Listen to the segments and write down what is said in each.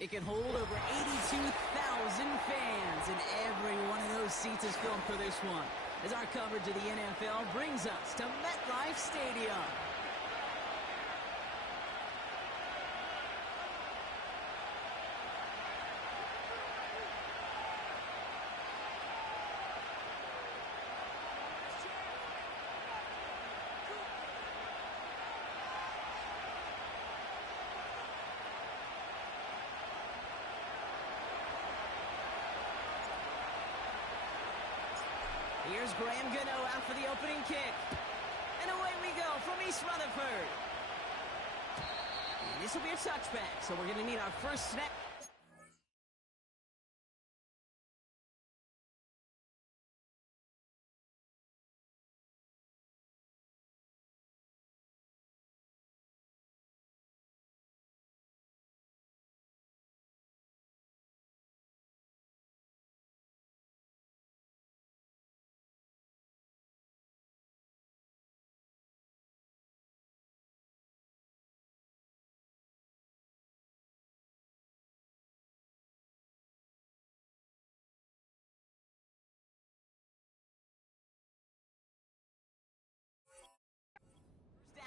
It can hold over 82,000 fans, and every one of those seats is filled for this one, as our coverage of the NFL brings us to MetLife Stadium. Here's Graham Gano out for the opening kick. And away we go from East Rutherford. And this will be a touchback, so we're going to need our first snap.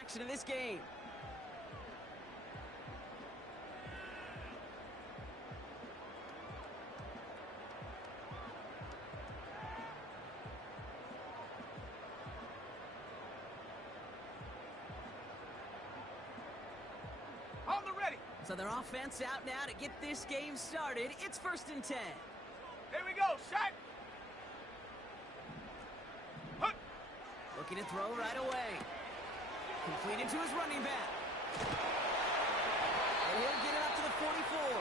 Action of this game. On the ready. So their offense out now to get this game started. It's 1st and 10. Here we go, set. Hut. Looking to throw right away. Completed to his running back. And he'll get it up to the 44.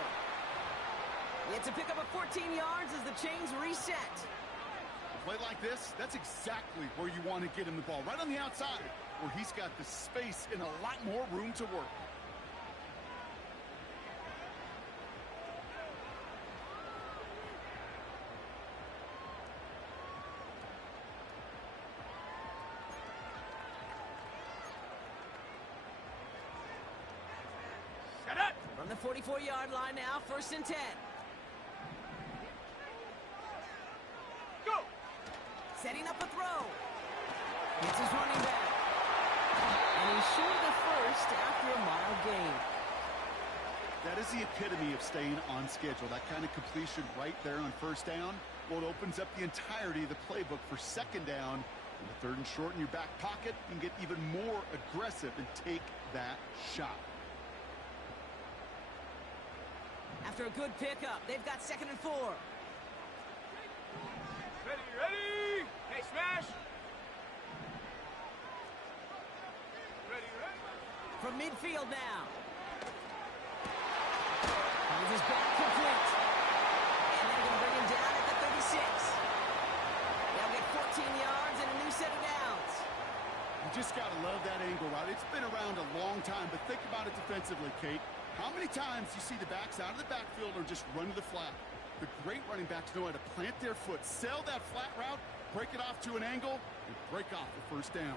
He had to pick up a 14 yards as the chains reset. A play like this, that's exactly where you want to get him the ball. Right on the outside, where he's got the space and a lot more room to work. From the 44-yard line now, 1st and 10. Go! Setting up a throw. It's his running back. And he's short the first after a mild gain. That is the epitome of staying on schedule. That kind of completion right there on 1st down. Well, it opens up the entirety of the playbook for 2nd down. And the 3rd and short in your back pocket, you can get even more aggressive and take that shot. After a good pickup, they've got 2nd and 4. Ready, ready! Hey, smash! Ready, ready! From midfield now. Finds his back complete. And they're going to bring him down at the 36. They'll get 14 yards and a new set of downs. You just got to love that angle route. It's been around a long time, but think about it defensively, Kate. How many times do you see the backs out of the backfield or just run to the flat? The great running backs know how to plant their foot, sell that flat route, break it off to an angle, and break off the 1st down.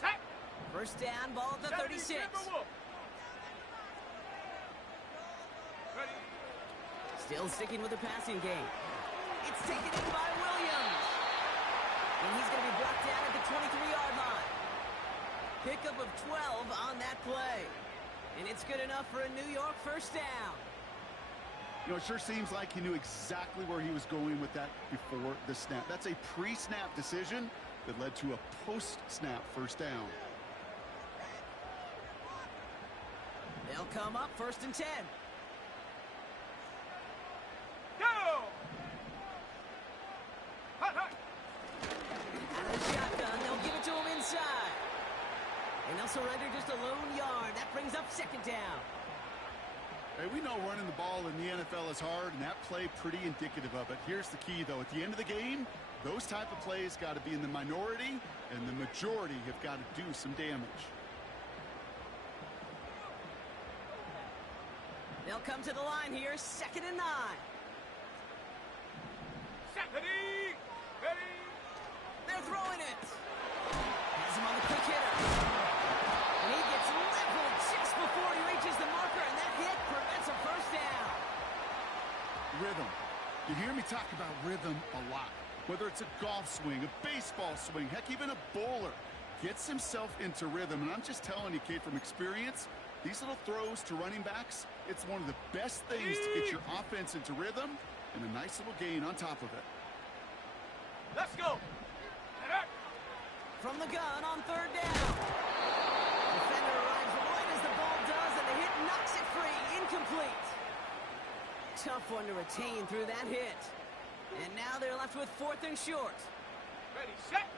Set! 1st down, ball at the 36. Ready. Still sticking with the passing game. It's taken in by Williams. And he's going to be brought down at the 23-yard line. Pickup of 12 on that play. And it's good enough for a New York 1st down. You know, it sure seems like he knew exactly where he was going with that before the snap. That's a pre-snap decision that led to a post-snap 1st down. They'll come up 1st and 10. Go! Hut, hut. Out of the shotgun, they'll give it to him inside. And they'll surrender just a lone yard. That brings up 2nd down. Hey, we know running the ball in the NFL is hard, and that play pretty indicative of it. Here's the key, though. At the end of the game, those type of plays got to be in the minority, and the majority have got to do some damage. They'll come to the line here, 2nd and 9. Set, ready! Ready! They're throwing it. it's a golf swing, a baseball swing, heck, even a bowler, gets himself into rhythm. And I'm just telling you, Kate, from experience, these little throws to running backs, it's one of the best things to get your offense into rhythm and a nice little gain on top of it. Let's go. From the gun on third down. Defender arrives right as the ball does, and the hit knocks it free. Incomplete. Tough one to retain through that hit. And now they're left with 4th and short. Ready, set.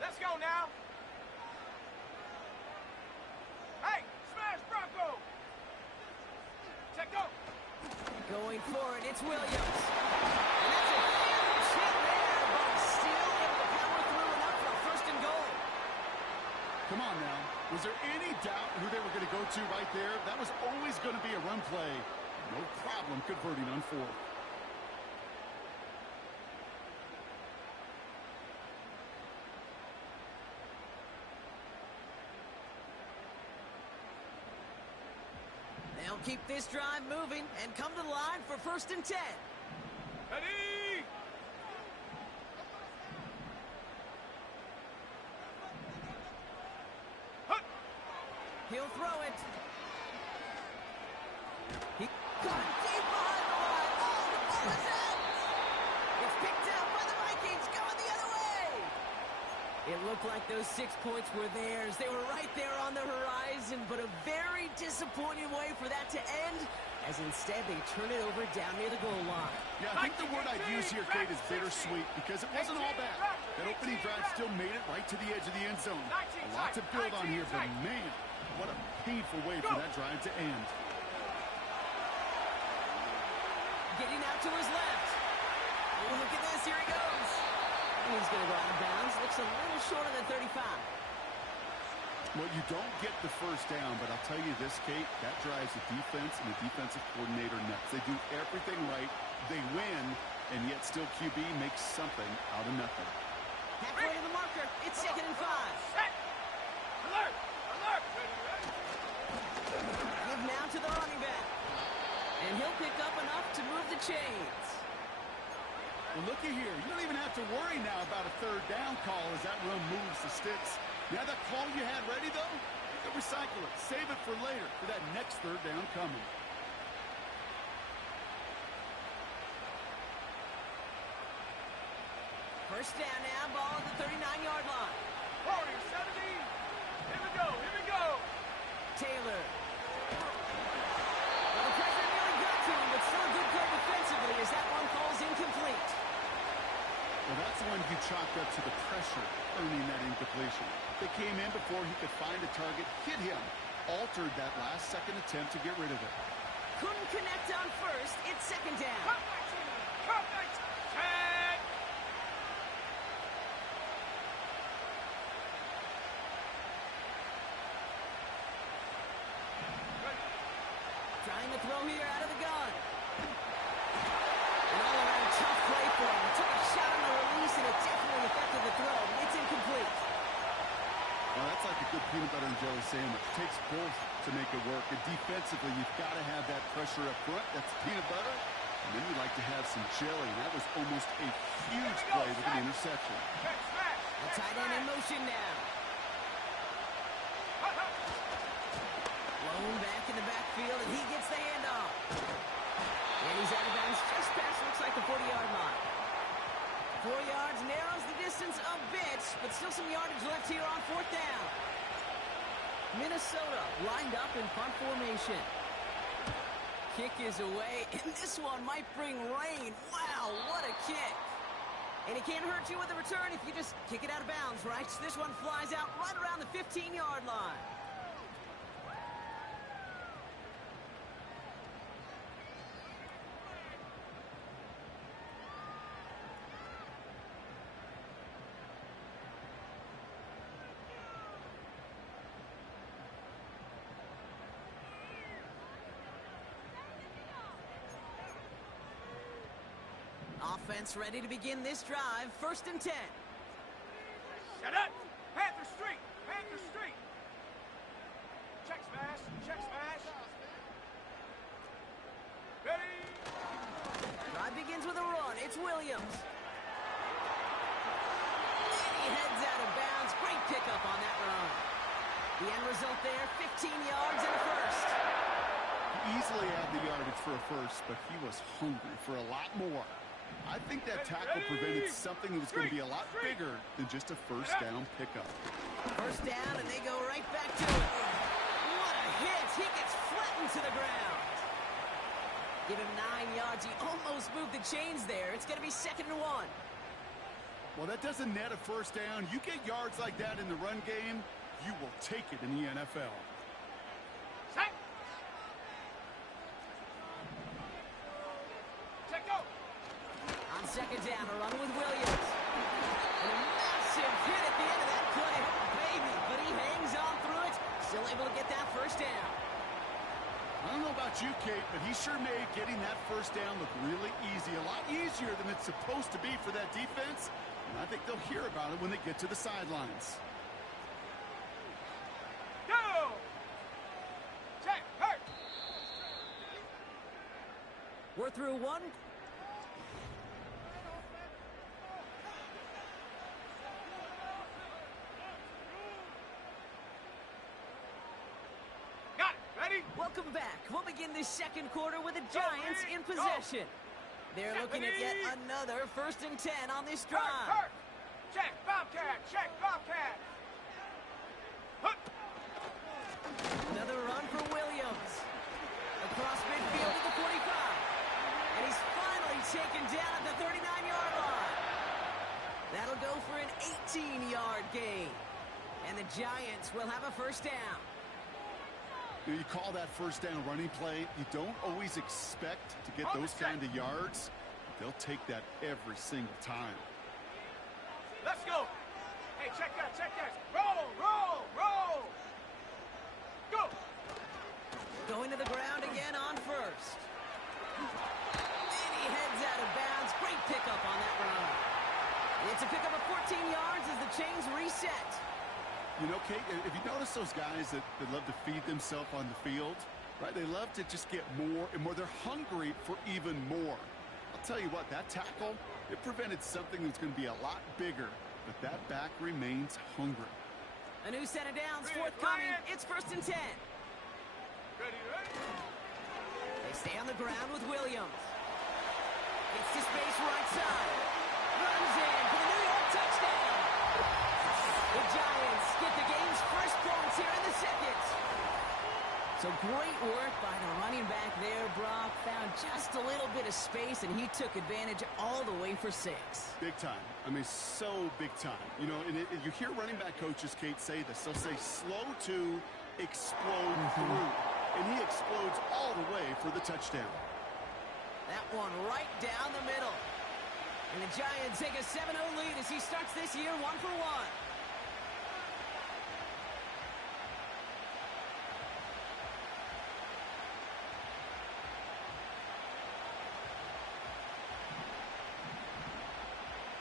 Let's go now. Hey, smash Bronco. Check go. Going for it, it's Williams. And that's a huge hit there, but still able to power through enough for a 1st and goal. Come on now. Was there any doubt who they were going to go to right there? That was always going to be a run play. No problem converting on 4th. They'll keep this drive moving and come to the line for 1st and 10. Ready. He'll throw it. He got deep behind the line. Oh, the ball is out. It's picked up by the Vikings, going the other way. It looked like those 6 points were theirs. They were right there on the horizon, but a very disappointing way for that to end, as instead they turn it over down near the goal line. Yeah, I think the word I'd use here, Kate, is bittersweet, because it wasn't all bad. That opening drive still made it right to the edge of the end zone. A lot to build on here, but man, what a painful way for that drive to end. Getting out to his left. Oh, look at this. Here he goes. He's going to go out of bounds. Looks a little short of the 35. Well, you don't get the 1st down, but I'll tell you this, Kate, that drives the defense and the defensive coordinator nuts. They do everything right. They win, and yet still QB makes something out of nothing. Halfway to the marker. It's 2nd and 5. Set. Alert. Alert. Ready, ready. Give now to the running back. And he'll pick up enough to move the chains. Well, looky here. You don't even have to worry now about a 3rd down call as that run moves the sticks. Now that call you had ready, though, you can recycle it. Save it for later for that next 3rd down coming. First down now, ball at the 39-yard line. Warrior 70. Here we go. Here we go. Taylor. Well, the pressure nearly got to him, but still a good play defensively as that one falls incomplete. Well, that's the one you chalked up to the pressure earning that incompletion. They came in before he could find a target, hit him, altered that last-second attempt to get rid of it. Couldn't connect on 1st. It's 2nd down. Cut 19. Cut 19. Tag. Trying to throw here out of the gun. An all-around tough play for him. Took a shot on the release, and it definitely affected the throw. It's incomplete. Well, that's like a good peanut butter and jelly sandwich. It takes both to make it work. And defensively, you've got to have that pressure up front. That's peanut butter. And then you like to have some jelly. And that was almost a huge play with an interception. The tight end in motion now. Blown back in the backfield, and he gets the handoff. And he's out of bounds just past, looks like, the 40-yard line. 4 yards narrows the distance a bit, but still some yardage left here on 4th down. Minnesota lined up in punt formation. Kick is away, and this one might bring rain. Wow, what a kick. And it can't hurt you with a return if you just kick it out of bounds, right? This one flies out right around the 15-yard line. Offense ready to begin this drive. 1st and 10. Shut up! Panther Street! Panther Street! Check smash! Check smash! Ready! It's Williams. And he heads out of bounds. Great pickup on that run. The end result there, 15 yards and a first. Easily had the yardage for a first, but he was hungry for a lot more. I think that tackle prevented something that was going to be a lot bigger than just a first down pickup. First down, and they go right back to it. What a hit. He gets flattened to the ground. Give him 9 yards. He almost moved the chains there. It's going to be 2nd and 1. Well, that doesn't net a first down. You get yards like that in the run game, you will take it in the NFL. Set. Check go. On 2nd down, a run with Williams. And a massive hit at the end of that play. Oh, baby. But he hangs on through it. Still able to get that first down. I don't know about you, Kate, but he sure made getting that first down look really easy. A lot easier than it's supposed to be for that defense. And I think they'll hear about it when they get to the sidelines. Go. Check. Hurt. We're through one. Got it. Ready? Welcome back. We'll begin this second quarter with the Giants in possession. They're looking at yet another 1st and 10 on this drive. Hurt. Check. Bobcat. Check. Bobcat. Hut. Another run for Williams. Across midfield to the 45. And he's finally taken down at the 39-yard line. That'll go for an 18-yard gain. And the Giants will have a first down. You call that first down running play. You don't always expect to get those kind of yards. They'll take that every single time. Let's go. Hey, check that. Check that. Roll. Roll. Roll. Go. Going to the ground again on first. And he heads out of bounds. Great pickup on that run. It's a pickup of 14 yards as the chains reset. You know, Kate, if you notice those guys that love to feed themselves on the field, right? They love to just get more and more. They're hungry for even more. I'll tell you what, that tackle, it prevented something that's going to be a lot bigger, but that back remains hungry. A new set of downs forthcoming. It's 1st and 10. Ready, ready. They stay on the ground with Williams. Gets to space right side. Runs in for the New York touchdown. The Giants get the game's first points here in the second. So great work by the running back there, Brock. Found just a little bit of space, and he took advantage all the way for 6. Big time. I mean, so big time. You know, and you hear running back coaches, Kate, say this. They'll say slow to explode through. And he explodes all the way for the touchdown. That one right down the middle. And the Giants take a 7-0 lead as he starts this year 1-for-1.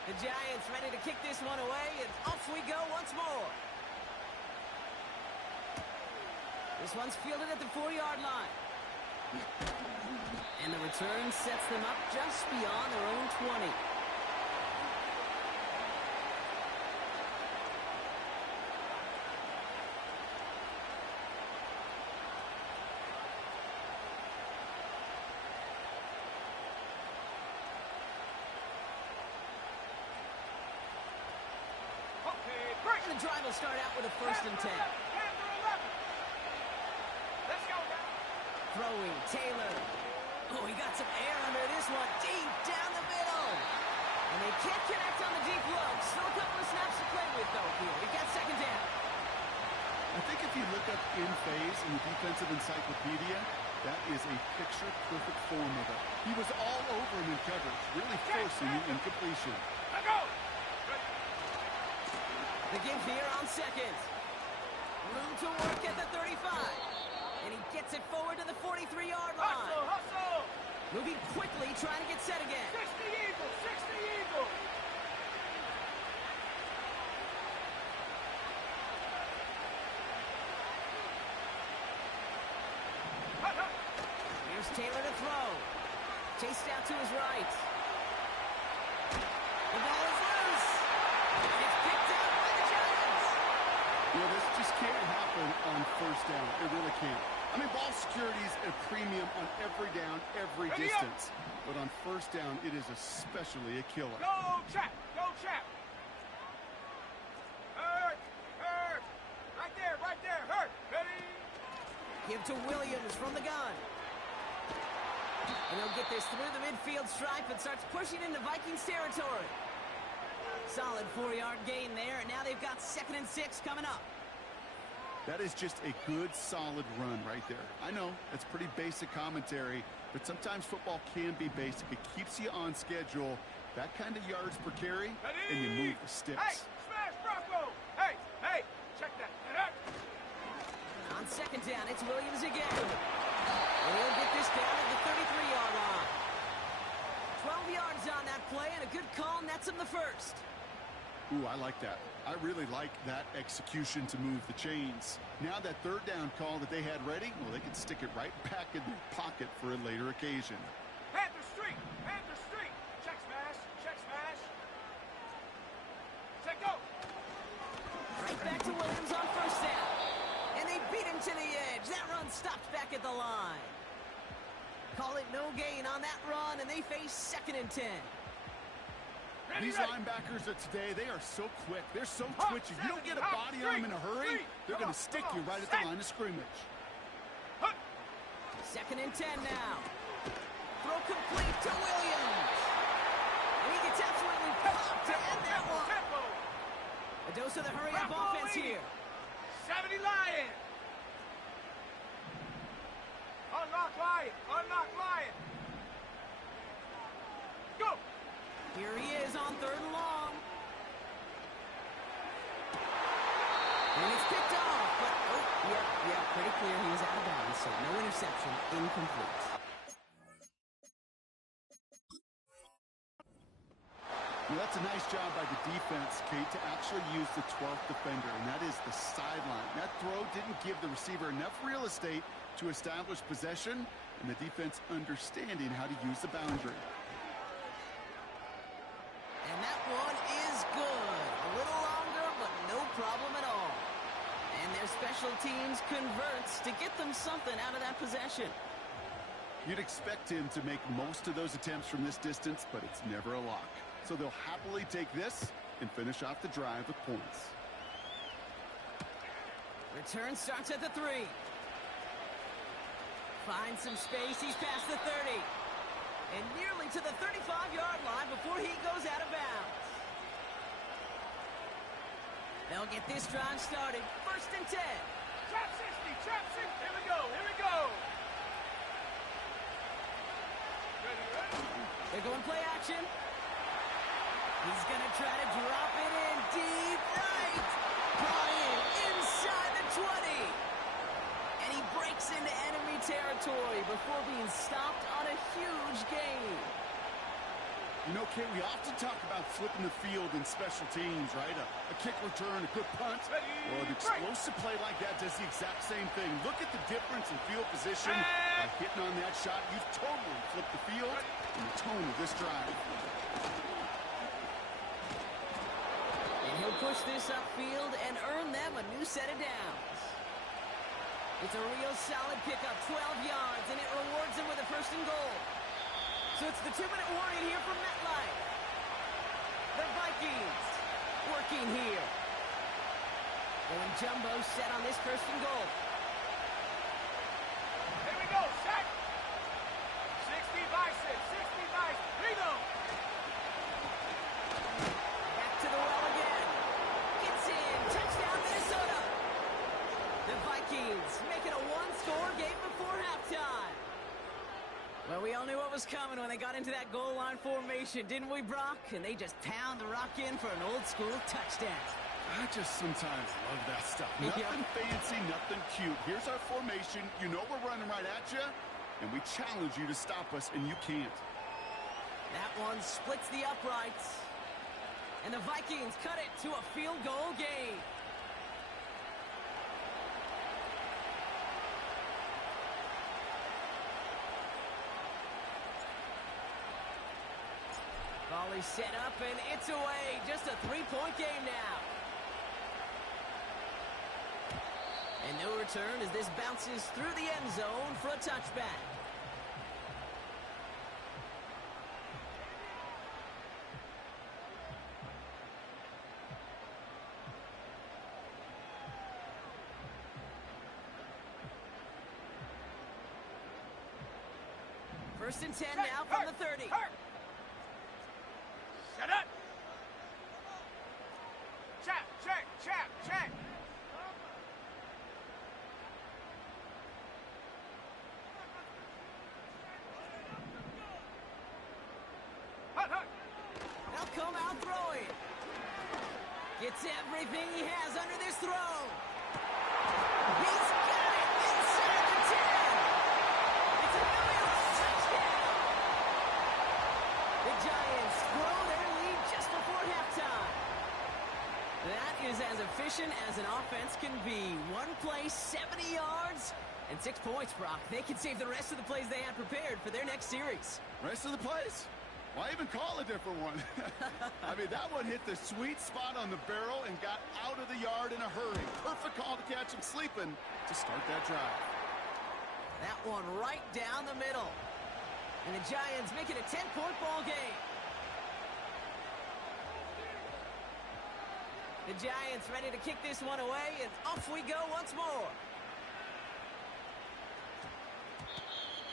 The Giants ready to kick this one away, and off we go once more. This one's fielded at the 4-yard line. And the return sets them up just beyond their own 20. And the drive will start out with a 1st and 10. Let's go, guys. Throwing, Taylor. Oh, he got some air under this one. Deep down the middle. And they can't connect on the deep low. Still a couple of snaps to play with, though, here. We got 2nd down. I think if you look up in phase in the defensive encyclopedia, that is a picture-perfect form of it. He was all over him in coverage, really forcing the incompletion. Let's go. The give here on 2nd. Room to work at the 35. And he gets it forward to the 43-yard line. Hustle, hustle. Moving quickly, trying to get set again. 60 Eagles, 60 Eagles. Here's Taylor to throw. Chased out to his right. The ball is loose. And it's picked up by the Giants. Yeah, this just can't happen on first down. It really can't. I mean, ball security is a premium on every down, every distance. But on first down, it is especially a killer. Go, Chap! Go, Chap! Hurt! Hurt! Right there, hurt! Ready? Give to Williams from the gun. And he'll get this through the midfield stripe and starts pushing into Vikings territory. Solid 4-yard gain there, and now they've got 2nd and 6 coming up. That is just a good, solid run right there. I know, it's pretty basic commentary, but sometimes football can be basic. It keeps you on schedule, that kind of yards per carry, and you move the sticks. Hey, smash Bronco! Hey, check that. On 2nd down, it's Williams again. And he'll get this down at the 33-yard line. 12 yards on that play, and a good call nets him the first. Ooh, I like that. I really like that execution to move the chains. Now that 3rd down call that they had ready, well, they can stick it right back in their pocket for a later occasion. Panther Street! Panther Street! Check smash! Check smash! Check go! Right back to Williams on 1st down. And they beat him to the edge. That run stopped back at the line. Call it no gain on that run, and they face 2nd and 10. These linebackers of today, they are so quick. They're so twitchy. You don't get a body on them in a hurry, they're going to stick you right at the line of scrimmage. 2nd and 10 now. Throw complete to Williams. And he gets absolutely popped to end that one. A dose of the hurry-up offense here. 70 Lion! Unlock Lion! Unlock Lion! Go! Here he is on 3rd and long. And it's picked off, but, pretty clear he was out of bounds, so no interception, incomplete. Well, that's a nice job by the defense, Kate, to actually use the 12th defender, and that is the sideline. That throw didn't give the receiver enough real estate to establish possession, and the defense understanding how to use the boundary. And that one is good. A little longer, but no problem at all. And their special teams converts to get them something out of that possession. You'd expect him to make most of those attempts from this distance, but it's never a lock. So they'll happily take this and finish off the drive with points. Return starts at the 3. Finds some space. He's past the 30. And nearly to the 35-yard line before he goes out of bounds. They'll get this drive started. 1st and 10. Trap 60! Trap 60! Here we go! Here we go! Ready? They're going play action. He's going to try to drop it in deep right. Bryant inside the 20. And he breaks into enemy territory before being stopped on a huge gain. You know, Kate, we often talk about flipping the field in special teams, right? A kick return, a good punt. Well, an explosive play like that does the exact same thing. Look at the difference in field position. By hitting on that shot, you've totally flipped the field and the tone of this drive. And he'll push this upfield and earn them a new set of downs. It's a real solid pickup, 12 yards, and it rewards him with a 1st and goal. So it's the 2-minute warning here from MetLife. The Vikings working here. Going jumbo set on this 1st and goal. Here we go! Set! 60 bicep! 60 bicep! Reno! Back to the well again. Gets in. Touchdown, Minnesota. The Vikings make it a 1-score game before halftime. Well, we all knew what was coming when they got into that goal line formation, didn't we, Brock? And they just pound the rock in for an old-school touchdown. I just sometimes love that stuff. Nothing fancy, nothing cute. Here's our formation. You know we're running right at you, and we challenge you to stop us, and you can't. That one splits the uprights. And the Vikings cut it to a field goal game. Volley set up, and it's away. Just a three-point game now. And no return as this bounces through the end zone for a touchback. First and 10 now from the 30. Set up. Check, check, check, check. Hut, hut. They'll come out throwing. Gets everything he has under this throw. He's got it inside the 10. It's a no-yard touchdown. The Giants grow their lead just before halftime. That is as efficient as an offense can be. One play, 70 yards, and 6 points, Brock. They can save the rest of the plays they had prepared for their next series. Rest of the plays? Why even call a different one? I mean, that one hit the sweet spot on the barrel and got out of the yard in a hurry. Perfect call to catch him sleeping to start that drive. That one right down the middle. And the Giants make it a 10-point ball game. The Giants ready to kick this one away, and off we go once more.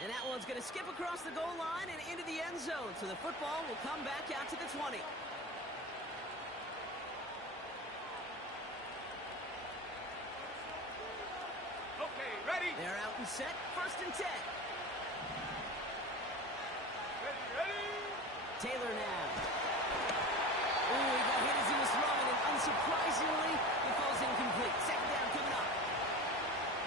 And that one's going to skip across the goal line and into the end zone, so the football will come back out to the 20. Okay, ready? They're out and set, first and 10. Ready, ready? Taylor now. Ooh, he got hit as he was throwing, and unsurprisingly, he falls incomplete. Second down coming up.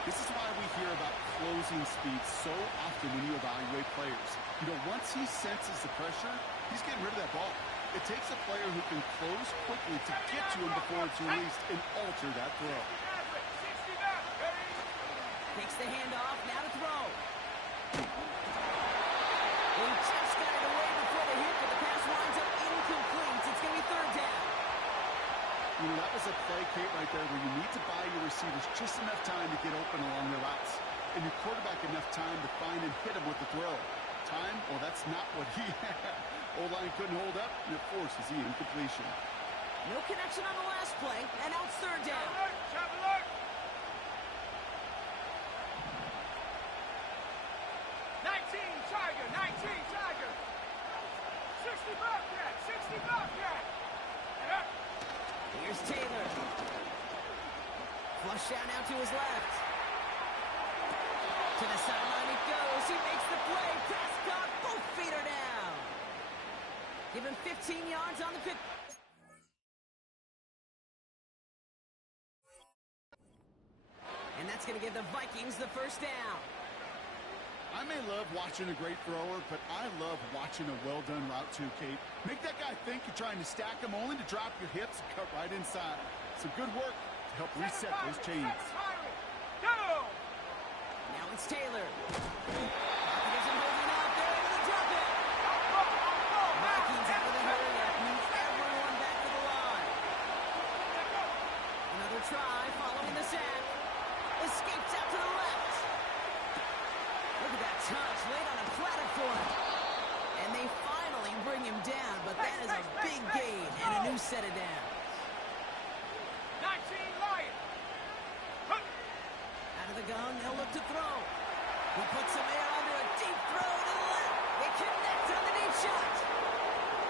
This is why we hear about closing speed so often when you evaluate players. You know, once he senses the pressure, he's getting rid of that ball. It takes a player who can close quickly to get to him before it's released and alter that throw. 60 back, ready? Takes the handoff, now to throw. He just got it away before the hit, but the pass winds up incomplete. It's going to be third down. You know, that was a play, Kate, right there where you need to buy your receivers just enough time to get open along their routes. And your quarterback enough time to find and hit him with the throw. Time? Well, that's not what he had. O-line couldn't hold up, and it forces the incompletion. No connection on the last play, and now it's third down. Travel alert! 19 Tiger, 19 Tiger! 60 Bobcat, 60 Bobcat! And up! Here's Taylor. Flush out now to his left. To the sideline it goes. He makes the play. Prescott, both feet are down. Give him 15 yards on the pick. And that's going to give the Vikings the first down. I may love watching a great thrower, but I love watching a well-done route too, Kate. Make that guy think you're trying to stack him only to drop your hips and cut right inside. Some good work to help reset those chains. Go! Now it's Taylor. Pocket isn't holding up. They're able to drop it. Vikings out of the hurry up. Move everyone back to the line. Another try following the sack. Escapes out to the left. Look at that touch. Laid on a platter for him. And they finally bring him down, but that is a big gain and a new set of downs. 19 Lion! Out of the gun, they'll look to throw. He puts some air under a deep throw to the left. They connect on the deep shot.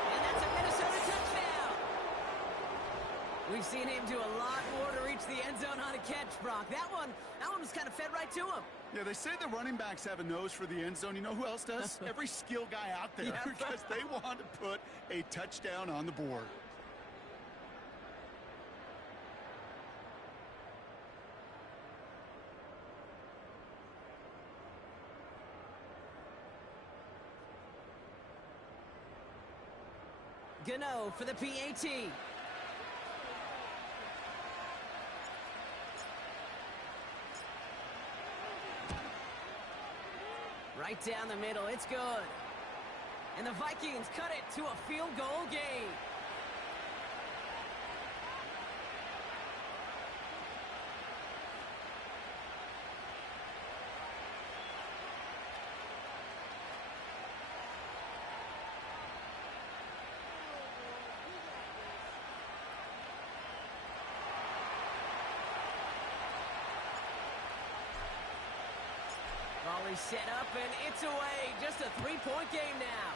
And that's a Minnesota touchdown. We've seen him do a lot more to reach the end zone on a catch, Brock. That one was kind of fed right to him. Yeah, they say the running backs have a nose for the end zone. You know who else does? Every skill guy out there, Yeah. because they want to put a touchdown on the board. Gano for the PAT. Right down the middle. It's good. And the Vikings cut it to a field goal game. Volley set up, and it's away. Just a three-point game now.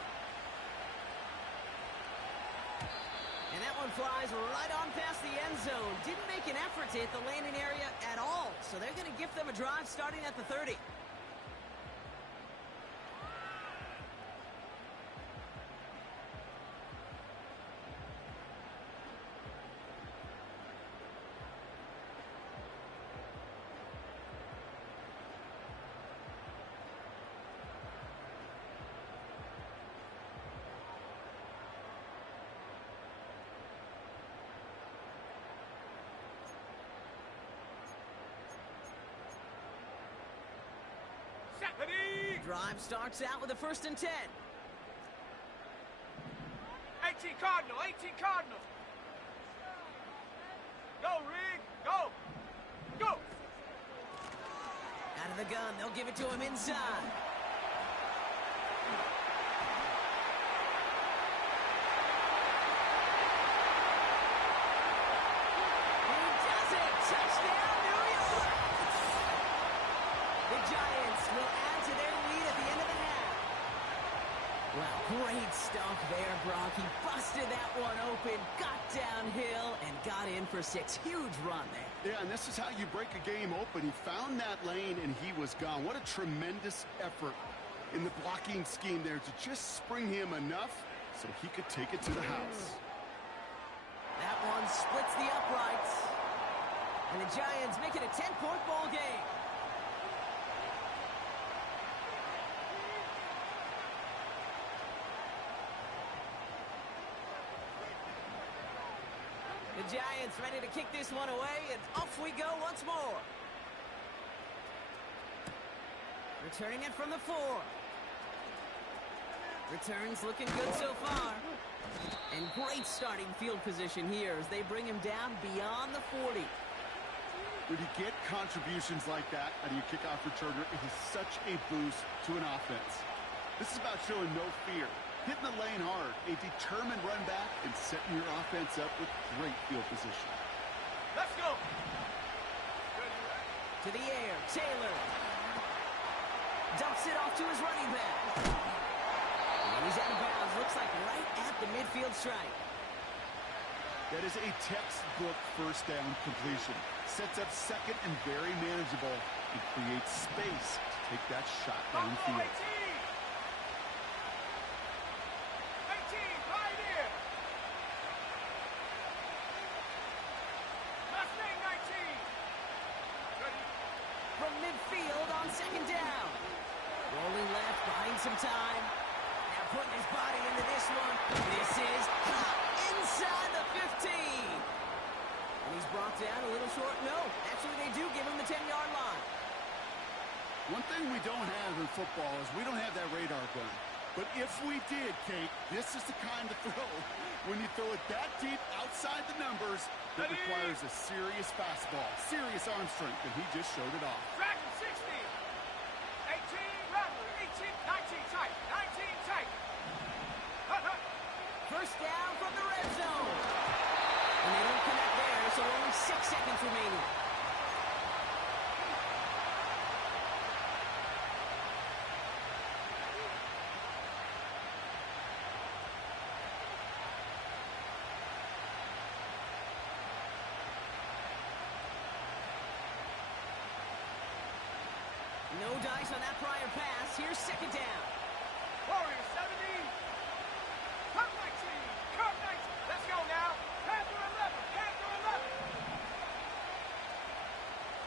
And that one flies right on past the end zone. Didn't make an effort to hit the landing area at all. So they're going to give them a drive starting at the 30. Drive starts out with a 1st and 10. 18 Cardinal, 18 Cardinal. Go, Rig, go. Go. Out of the gun, they'll give it to him inside. He does it! Touchdown, New York! The Giants will add to their lead at the end of the half. Well, great stuff there, Brock. He busted that one open, got downhill, and got in for 6. Huge run there. Yeah, and this is how you break a game open. He found that lane, and he was gone. What a tremendous effort in the blocking scheme there to just spring him enough so he could take it to the house. That one splits the uprights. And the Giants make it a 10-point ball game. The Giants ready to kick this one away, and off we go once more. Returning it from the 4. Returns looking good so far. And great starting field position here as they bring him down beyond the 40. When you get contributions like that out of your kickoff returner, it is such a boost to an offense. This is about showing no fear, hitting the lane hard, a determined run back, and setting your offense up with great field position. Let's go. To the air, Taylor. Dumps it off to his running back. And he's out of bounds. Looks like right at the midfield stripe. That is a textbook first down completion. Sets up second and very manageable and creates space to take that shot downfield. 18, right here. Last name 19. Ready? From midfield on 2nd down. Rolling left, buying some time. Now putting his body into this one. This is inside the 15. And he's brought down a little short. No, actually they do give him the 10-yard line. One thing we don't have in football is we don't have that radar gun. But if we did, Kate, this is the kind of throw, when you throw it that deep outside the numbers, that requires a serious fastball, serious arm strength, and he just showed it off. Dragon 60. 18, Rattler. 18, 19 tight. 19 tight. First down from the red zone. And they don't connect there, so only 6 seconds remaining. No dice on that prior pass. Here's 2nd down. Warrior 70. Come 19. Come 19. Let's go now. Panther 11. Panther 11.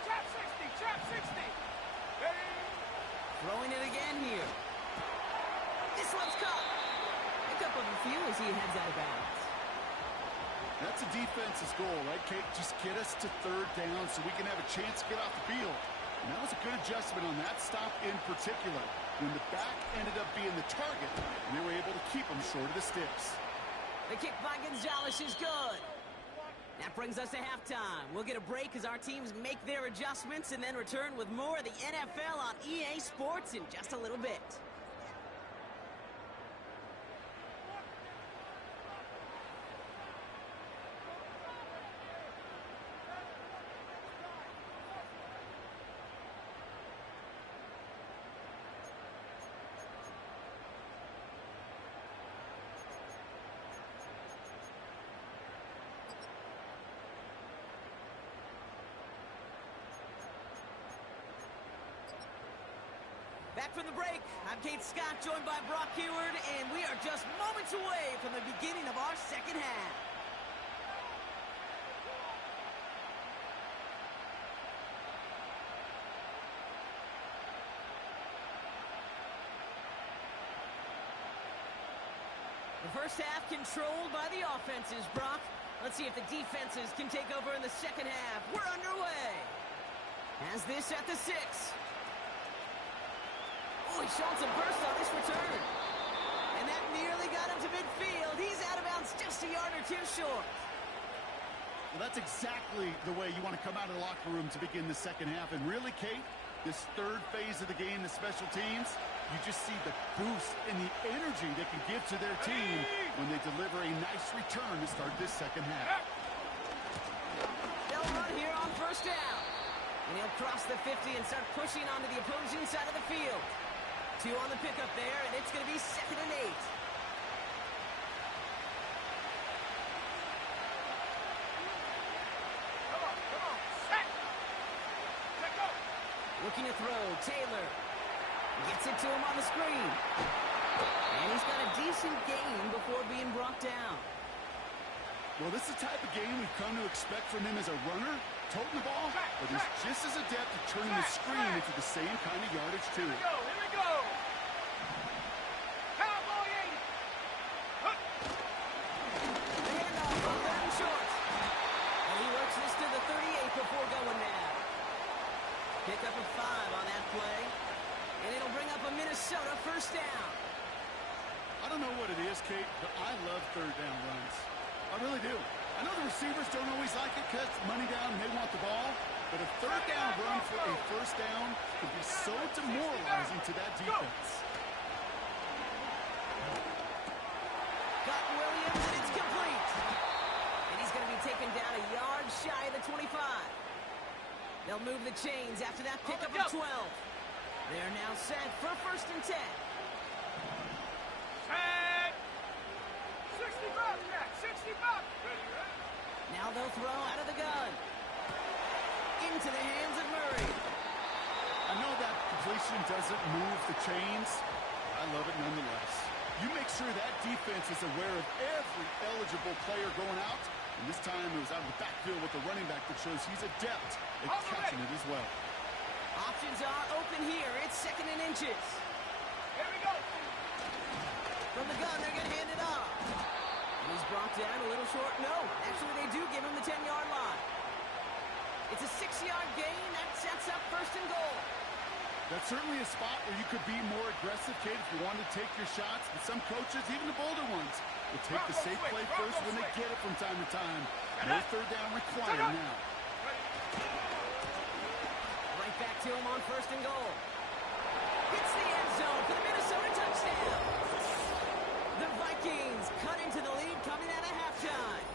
Trap 60. Trap 60. Hey. Throwing it again here. This one's caught. Pick up of a few as he heads out of bounds. That's a defense's goal, right, Kate? Just get us to 3rd down so we can have a chance to get off the field. And that was a good adjustment on that stop in particular. when the back ended up being the target, and they were able to keep him short of the sticks. The kick by Gonzalez is good. That brings us to halftime. We'll get a break as our teams make their adjustments and then return with more of the NFL on EA Sports in just a little bit. Back from the break, I'm Kate Scott, joined by Brock Heward, and we are just moments away from the beginning of our second half. The first half controlled by the offenses, Brock. Let's see if the defenses can take over in the second half. We're underway. Has this at the 6. Oh, he showed some burst on this return. And that nearly got him to midfield. He's out of bounds just a yard or two short. Well, that's exactly the way you want to come out of the locker room to begin the second half. And really, Kate, this third phase of the game, the special teams, you just see the boost and the energy they can give to their team when they deliver a nice return to start this second half. They'll run here on first down. And he'll cross the 50 and start pushing onto the opposing side of the field. 2 on the pickup there, and it's going to be 2nd and 8. Come on, set. Let go. Looking to throw, Taylor. Gets it to him on the screen. And he's got a decent gain before being brought down. Well, this is the type of game we've come to expect from him as a runner, toting the ball, but he's just as adept at turning the screen into the same kind of yardage, too. Here we go. Cowboy 80. The handoff on 3rd and short. And he works this to the 38 before going now. Pick up a 5 on that play. And it'll bring up a Minnesota first down. I don't know what it is, Kate, but I love third down runs. I really do. I know the receivers don't always like it because money down and they want the ball, but a third down run for a first down can be so demoralizing to that defense. Got Williams, and it's complete. And he's going to be taken down a yard shy of the 25. They'll move the chains after that pickup of 12. They're now set for 1st and 10. Set. 60 bucks, Jack. 60 bucks. Ready. Now they'll throw out of the gun. Into the hands of Murray. I know that completion doesn't move the chains. I love it nonetheless. You make sure that defense is aware of every eligible player going out. And this time it was out of the backfield with the running back that shows he's adept at catching it as well. Options are open here. It's 2nd and inches. Here we go. From the gun, they're going to hand it off. He's brought down a little short. No, actually they do give him the 10-yard line. It's a 6-yard gain. That sets up 1st and goal. That's certainly a spot where you could be more aggressive, Kate, if you wanted to take your shots. But some coaches, even the bolder ones, will take the safe play first when they get it from time to time. No third down required now. Right back to him on 1st and goal. Hits the end zone for the Minnesota touchdown. The Vikings cut into the lead coming out of halftime.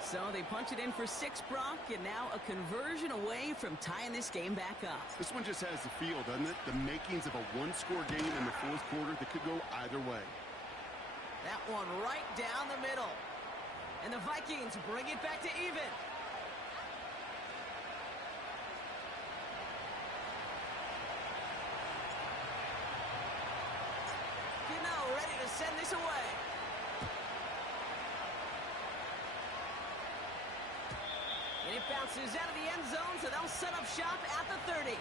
So they punch it in for 6, Brock, and now a conversion away from tying this game back up. This one just has the feel, doesn't it? The makings of a one-score game in the 4th quarter that could go either way. That one right down the middle. And the Vikings bring it back to even. Ready to send this away. And it bounces out of the end zone, so they'll set up shop at the 30.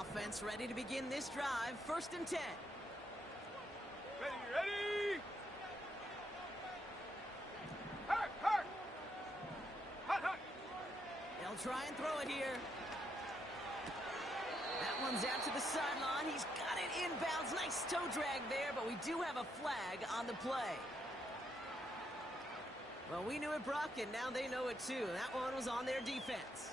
Offense ready to begin this drive. 1st and 10. Ready, ready! Hurt, hurt! Hut, hut! They'll try and throw it here. That one's out to the sideline. He's got it inbounds. Nice toe drag there, but we do have a flag on the play. Well, we knew it, Brock, and now they know it too. That one was on their defense.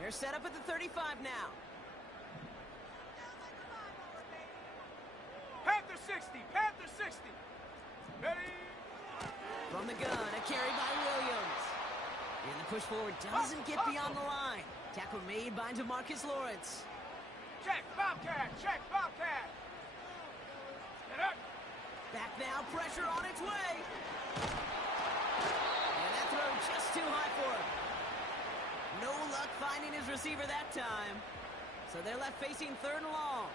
They're set up at the 35 now. Panther 60! Panther 60! Ready? From the gun, a carry by Williams. And the push forward doesn't get beyond the line. Tackle made by DeMarcus Lawrence. Check, Bobcat! Check, Bobcat! Get up! Back now, pressure on its way. And that throw just too high for him. No luck finding his receiver that time. So they're left facing 3rd and long.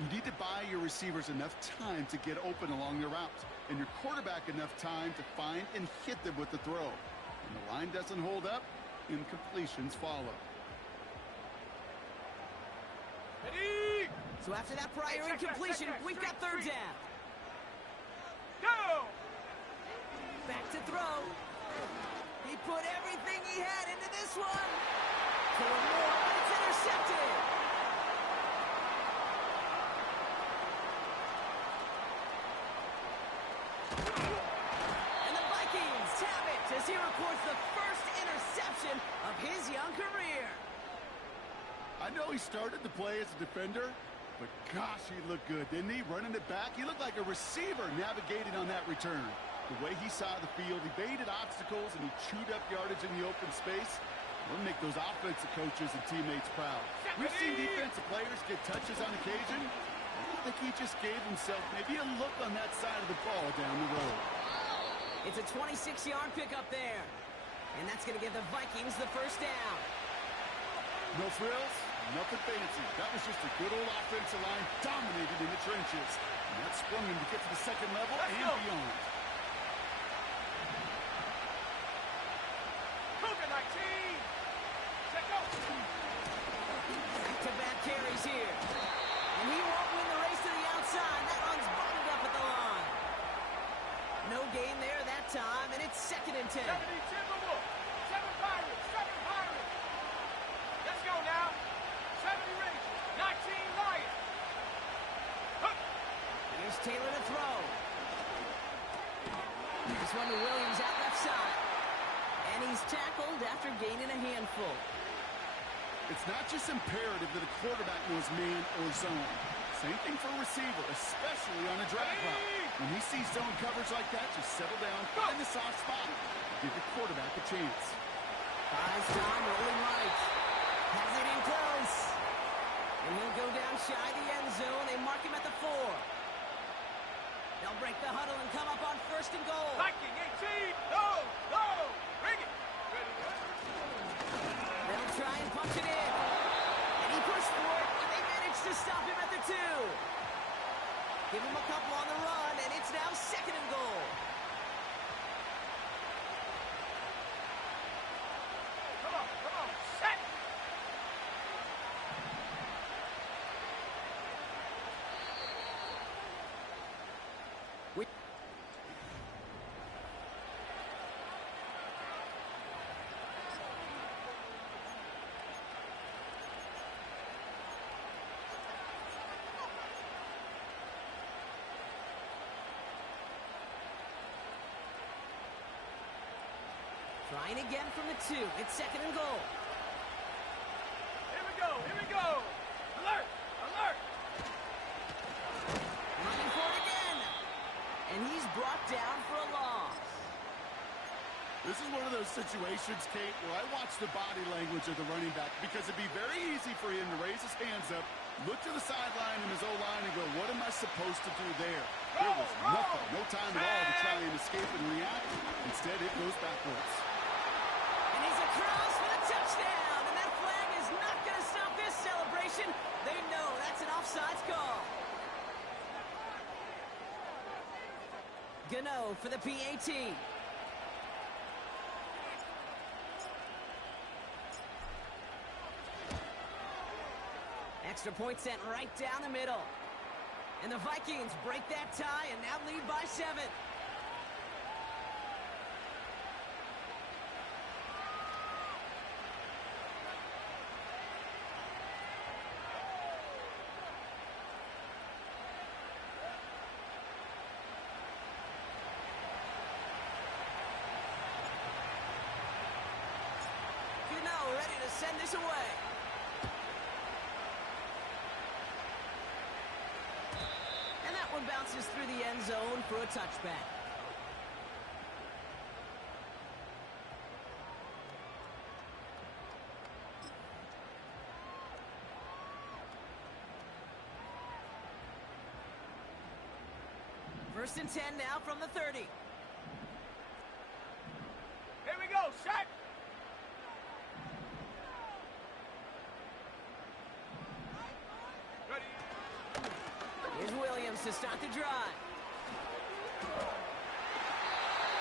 You need to buy your receivers enough time to get open along their routes, and your quarterback enough time to find and hit them with the throw. When the line doesn't hold up, incompletions follow. Ready? So after that prior incompletion, we've got 3rd down. Go! Back to throw. He put everything he had into this one. For more, but it's intercepted. And the Vikings have it as he records the first interception of his young career. I know he started to play as a defender, but gosh, he looked good, didn't he? Running it back, he looked like a receiver navigating on that return. The way he saw the field, he baited obstacles and he chewed up yardage in the open space. We'll make those offensive coaches and teammates proud. We've seen defensive players get touches on occasion. I think he just gave himself maybe a look on that side of the ball down the road. It's a 26-yard pickup there. And that's going to give the Vikings the 1st down. No frills, nothing fancy. That was just a good old offensive line dominated in the trenches. And that sprung him to get to the 2nd level and beyond. Back-to-back carries here. And he won't win the race to the outside. That one's buttoned up at the line. No gain there that time, and it's 2nd and 10. 70 Timberwolves! 7 Pirates! 7 Pirates! Let's go now! 70 Rangers! 19 Lions! Hook! Here's Taylor to throw. This one to Williams out left side. And he's tackled after gaining a handful. It's not just imperative that a quarterback knows man or zone. Same thing for a receiver, especially on a drag route. When he sees zone coverage like that, just settle down, find the soft spot, give your quarterback a chance. Buys time, rolling right. Has it in close. And he'll go down shy the end zone. They mark him at the 4. They'll break the huddle and come up on 1st and goal. Viking 18! No! No! Bring it! Ready? They'll try and punch it in. And he pushed for it, but they managed to stop him at the 2. Give him a couple on the run, and it's now 2nd and goal. Come on, set! Trying again from the 2. It's 2nd and goal. Here we go, here we go! Alert! Alert! Running for it again. And he's brought down for a loss. This is one of those situations, Kate, where I watch the body language of the running back because it'd be very easy for him to raise his hands up Look to the sideline in his O-line and go, what am I supposed to do there? There was nothing, no time at all to try and escape and react. Instead, it goes backwards. And he's across for the touchdown. And that flag is not going to stop this celebration. They know that's an offsides call. Gano for the PAT. Extra point sent right down the middle. And the Vikings break that tie and now lead by 7. Gano ready to send this away. Bounces through the end zone for a touchback. First and 10 now from the 30. Here we go, set. Ready. Here's Williams to start the drive.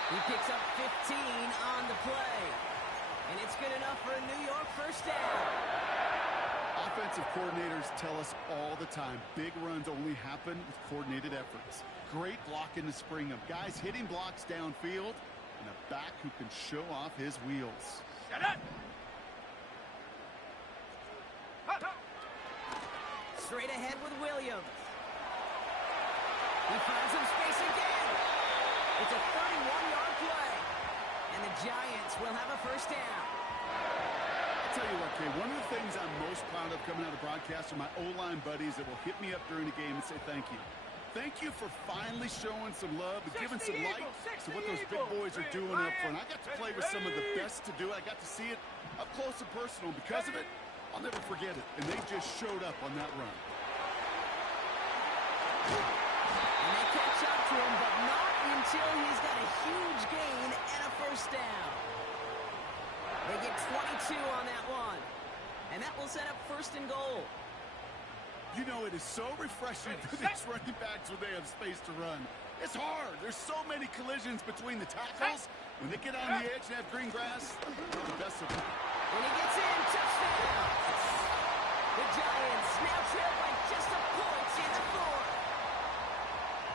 He picks up 15 on the play. And it's good enough for a New York first down. Offensive coordinators tell us all the time, big runs only happen with coordinated efforts. Great blocking to spring them. Guys hitting blocks downfield, and a back who can show off his wheels. Shut up. Straight ahead with Williams. He finds some space again. It's a 31-yard play. And the Giants will have a first down. I'll tell you what, Kay, one of the things I'm most proud of coming out of broadcast are my O-line buddies that will hit me up during the game and say thank you. Thank you for finally showing some love and giving some light to what those big boys are doing up front. I got to play with some of the best to do it. I got to see it up close and personal. Because of it, I'll never forget it. And they just showed up on that run. And they catch up to him, but not until he's got a huge gain and a first down. They get 22 on that one. And that will set up first and goal. You know, it is so refreshing for these running backs when they have space to run. It's hard. There's so many collisions between the tackles. When they get on the edge and have green grass, they're the best of them. When he gets in, touchdown! The Giants now trail by just a point in the fourth.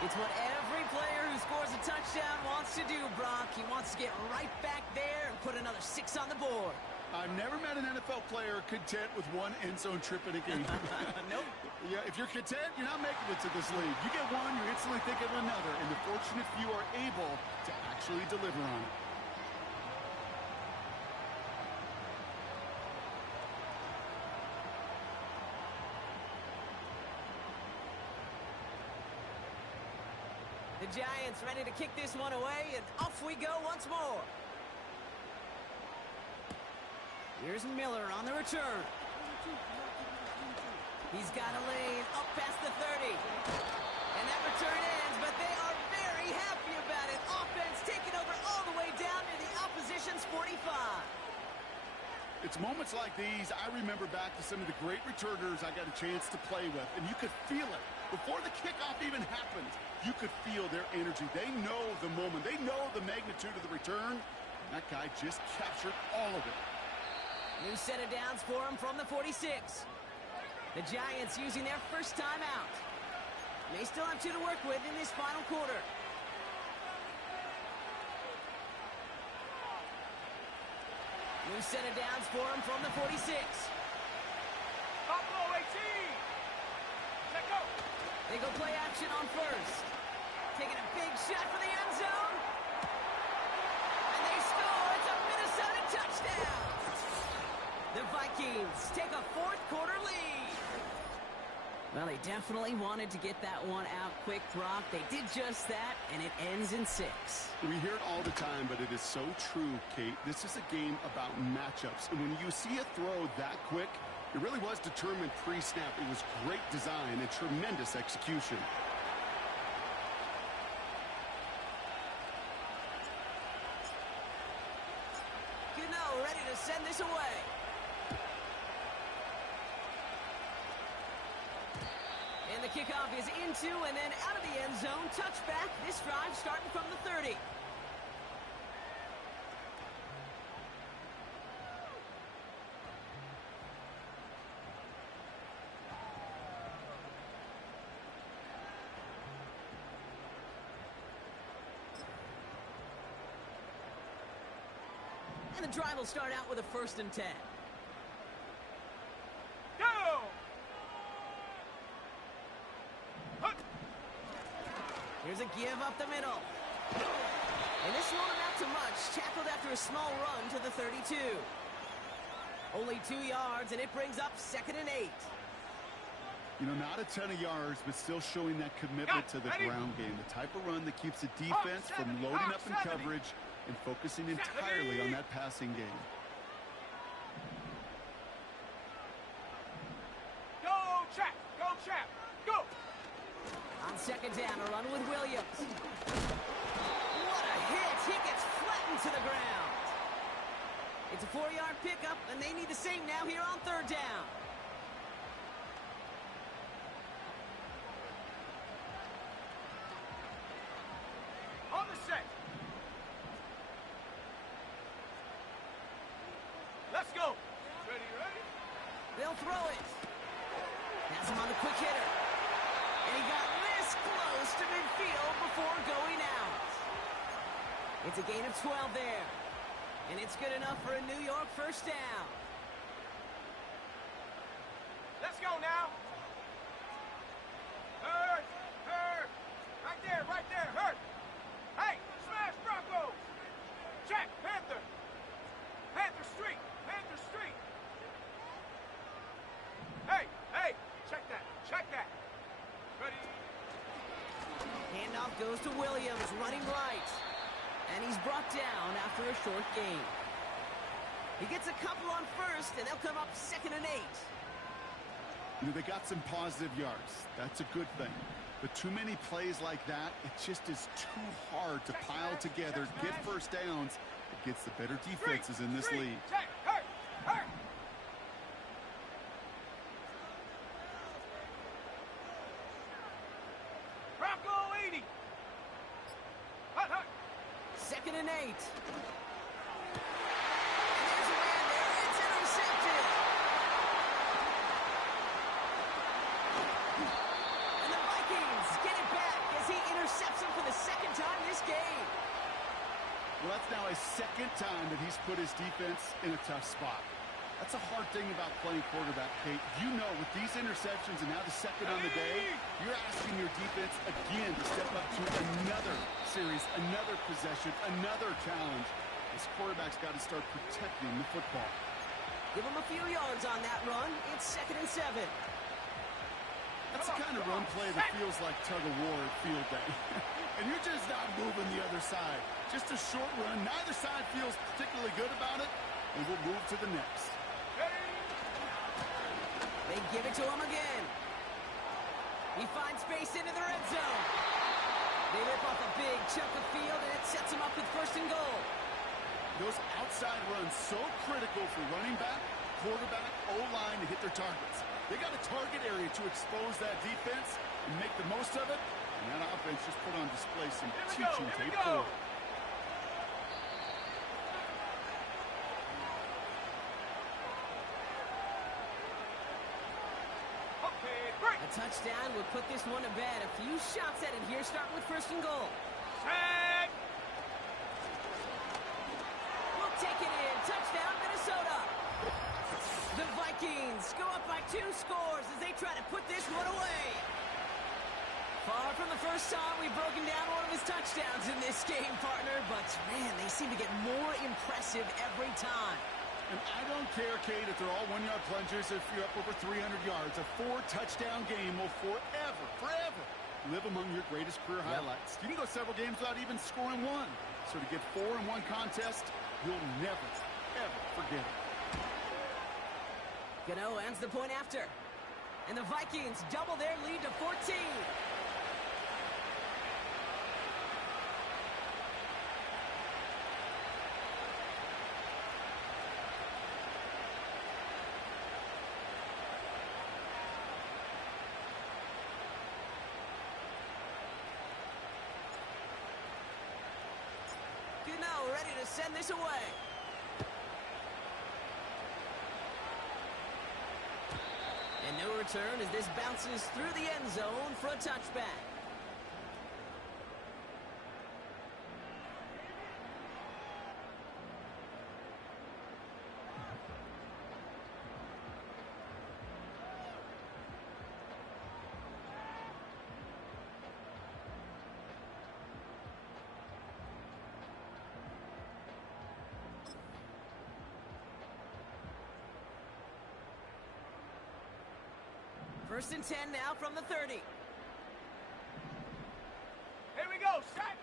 It's what every player who scores a touchdown wants to do, Brock. He wants to get right back there and put another 6 on the board. I've never met an NFL player content with one end zone trip in a game. Nope. Yeah, if you're content, you're not making it to this league. You get one, you instantly think of another, and the fortunate few are able to actually deliver on it. The Giants ready to kick this one away, and off we go once more. Here's Miller on the return. He's got a lane up past the 30. And that return ends, but they are very happy about it. Offense taking over all the way down to the opposition's 45. It's moments like these I remember back to some of the great returners I got a chance to play with, and you could feel it. Before the kickoff even happened, you could feel their energy. They know the moment. They know the magnitude of the return. And that guy just captured all of it. New set of downs for him from the 46. The Giants using their first time out. They still have 2 to work with in this final quarter. New set of downs for him from the 46. Buffalo 18. Let go. They go play action on first. Taking a big shot for the end zone. And they score. It's a Minnesota touchdown. The Vikings take a fourth-quarter lead. Well, they definitely wanted to get that one out quick, Brock. They did just that, and it ends in 6. We hear it all the time, but it is so true, Kate. This is a game about matchups. And when you see a throw that quick, It really was determined pre-snap. It was great design and tremendous execution. Ready to send this away. And the kickoff is into and then out of the end zone. Touchback. This drive starting from the 30. And the drive will start out with a 1st and 10. Go! Here's a give up the middle. And this won't amount to much. Tackled after a small run to the 32. Only 2 yards, and it brings up 2nd and 8. You know, not a ton of yards, but still showing that commitment to the ground game. The type of run that keeps the defense from loading up in coverage and focusing entirely on that passing game. Go, Chap! Go, Chap! Go! On 2nd down, a run with Williams. What a hit! He gets flattened to the ground. It's a 4-yard pickup, and they need the same now here on 3rd down. On the set. Let's go. Ready, ready? They'll throw it. Has him on the quick hitter. And he got this close to midfield before going out. It's a gain of 12 there. And it's good enough for a New York 1st down. Let's go now. Hurt, hurt. Right there, hurt. Hey, smash Broncos. Check, Panther. Panther Street. Hey, check that. Ready? Handoff goes to Williams, running right. And he's brought down after a short gain. He gets a couple on 1st, and they'll come up 2nd and 8. You know, they got some positive yards. That's a good thing. But too many plays like that, it just is too hard to pile together, get 1st downs against the better defenses in this league. Check, hurt. Bronco 80. Hut. 2nd and 8. And there's a man there. It's intercepted. And the Vikings get it back as he intercepts him for the 2nd time this game. Well, that's now his 2nd time that he's put his defense in a tough spot. That's a hard thing about playing quarterback, Kate. You know, with these interceptions and now the 2nd on the day, you're asking your defense again to step up to another series, another possession, another challenge. This quarterback's got to start protecting the football. Give him a few yards on that run. It's 2nd and 7. That's the kind of run play that feels like tug-of-war at field day. And you're just not moving the other side. Just a short run. Neither side feels particularly good about it, and we'll move to the next. They give it to him again. He finds space into the red zone. They rip off a big chunk of field, and it sets him up with 1st and goal. Those outside runs so critical for running back, quarterback, O-line to hit their targets. They got a target area to expose that defense and make the most of it. And that offense just put on display some teaching tape for it. A touchdown would put this one to bed. A few shots at it here, starting with 1st and goal. Check. We'll take it in. Touchdown, Minnesota. The Vikings go up by 2 scores as they try to put this one away. Far from the first time we've broken down one of his touchdowns in this game, partner. But, man, they seem to get more impressive every time. And I don't care, Kate, if they're all 1-yard plungers, if you're up over 300 yards. A 4-touchdown game will forever live among your greatest career highlights. You can go several games without even scoring one. So to get 4 in one contest, you'll never, ever forget it. Gano ends the point after. And the Vikings double their lead to 14. Gano ready to send this away. And no return as this bounces through the end zone for a touchback. First and 10 now from the 30. Here we go, set.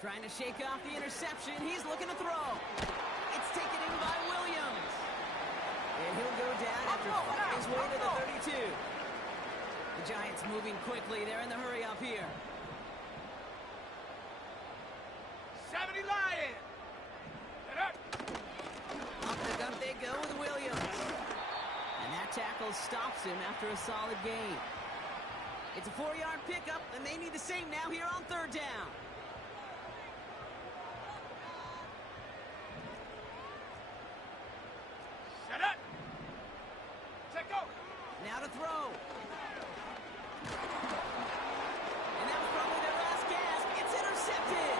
Trying to shake off the interception. He's looking to throw. It's taken in by Williams. And he'll go down after fighting his way to the 32. The Giants moving quickly. They're in the hurry up here. 70 Lions. Off the dump they go with Williams. And that tackle stops him after a solid gain. It's a 4-yard pickup, and they need the same now here on third down. Set up. Check go. Now to throw. And that was probably their last gasp. It's intercepted.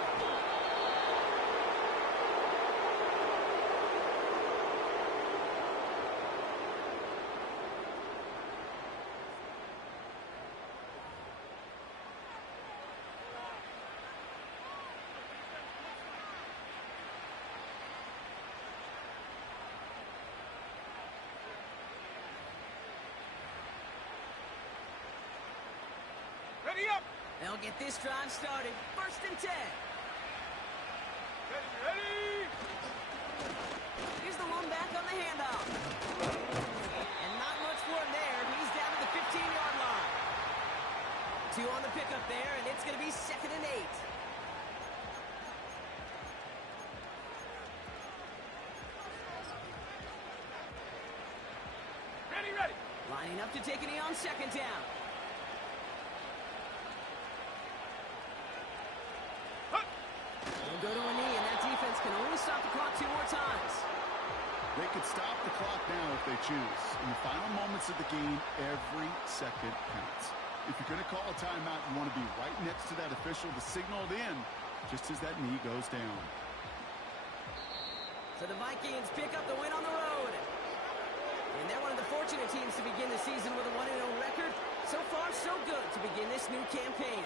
Ready up. They'll get this drive started. First and 10. Ready. Here's the one back on the handoff. And not much for him there. He's down to the 15-yard line. 2 on the pickup there, and it's going to be 2nd and 8. Ready. Lining up to take a knee on 2nd down. Go to a knee, and that defense can only stop the clock 2 more times. They could stop the clock now if they choose. In the final moments of the game, every second counts. If you're going to call a timeout, you want to be right next to that official to signal it in just as that knee goes down. So the Vikings pick up the win on the road. And they're one of the fortunate teams to begin the season with a 1-0 record. So far, so good to begin this new campaign.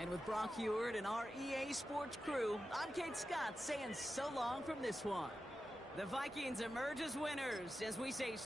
And with Brock Heward and our EA Sports crew, I'm Kate Scott saying so long from this one. The Vikings emerge as winners as we say